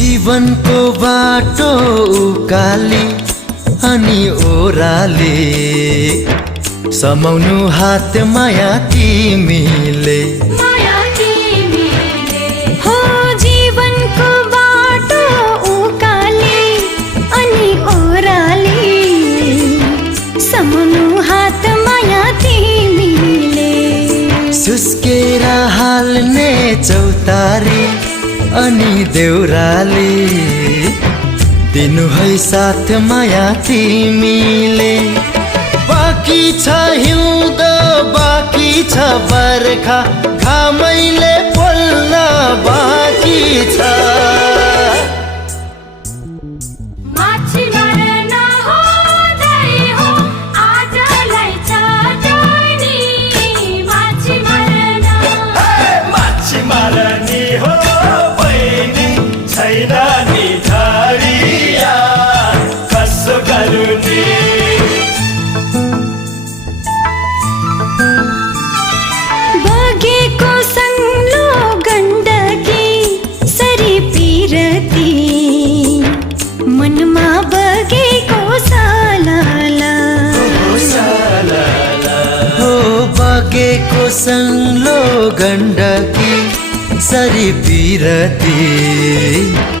जीवनको बाटो उकाली अनि ओराले समाउनु हात माया तिमीले हो जीवनको बाटो उकाली अनि ओराले समाउनु हात माया तिमीले सुस्केर हाल्ने चौतारी अनि देउराले दिनु है साथ माया तिमीले बाँकी छ हिउँदो बाँकी छ बर्खा घामैले बोल्न बाँकी छ बगेको सङ्लो गण्डकी सरी पिरती मनमा बगेको सालाला हो बगेको सङ्लो गण्डकी सरी पिरती